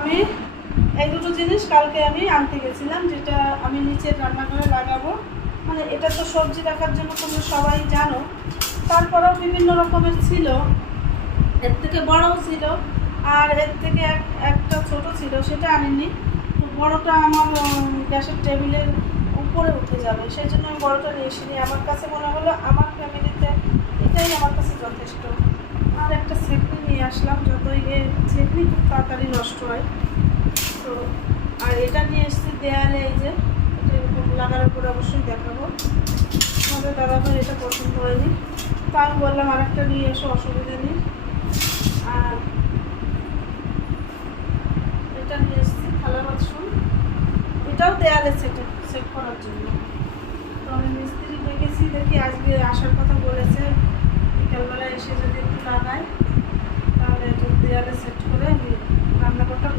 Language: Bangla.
আমি এই দুটো জিনিস কালকে আমি আনতে গেছিলাম, যেটা আমি নিচের রান্নাঘরে লাগাবো। মানে এটা তো সবজি রাখার জন্য তোমরা সবাই জানো, তারপরেও বিভিন্ন রকমের ছিল, এর থেকে বড়ও ছিল আর এর থেকে একটা ছোট ছিল, সেটা আনিনি। তো বড়টা আমার গ্যাসের টেবিলের উপরে উঠে যাবে, সেই জন্য আমি বড়টা নিয়ে এসিনি। আমার কাছে মনে হলো আমার ফ্যামিলিতে এটাই আমার কাছে যথেষ্ট। আর একটা ছেঁকনি নিয়ে আসলাম, যতই ছেঁকনি খুব তাড়াতাড়ি নষ্ট হয়। তো আর এটা নিয়ে এসেছি দেয়ালে, এই যে এটা এরকম লাগানোর পরে অবশ্যই দেখাবো। আমাদের দাদাভাই এটা পছন্দ হয়নি, তো আমি বললাম আর একটা নিয়ে এসো, অসুবিধা নেই। আর এটা নিয়ে এসেছি থালা বাসন, এটাও দেয়ালে সেট করার জন্য। তো আমি মিস্ত্রি দেখেছি, দেখি আজকে আসার কথা বলেছে, বিকালবেলা এসে যদি একটু লাগায় তাহলে এটা দেয়ালে সেট করে আমি রান্নাঘরটা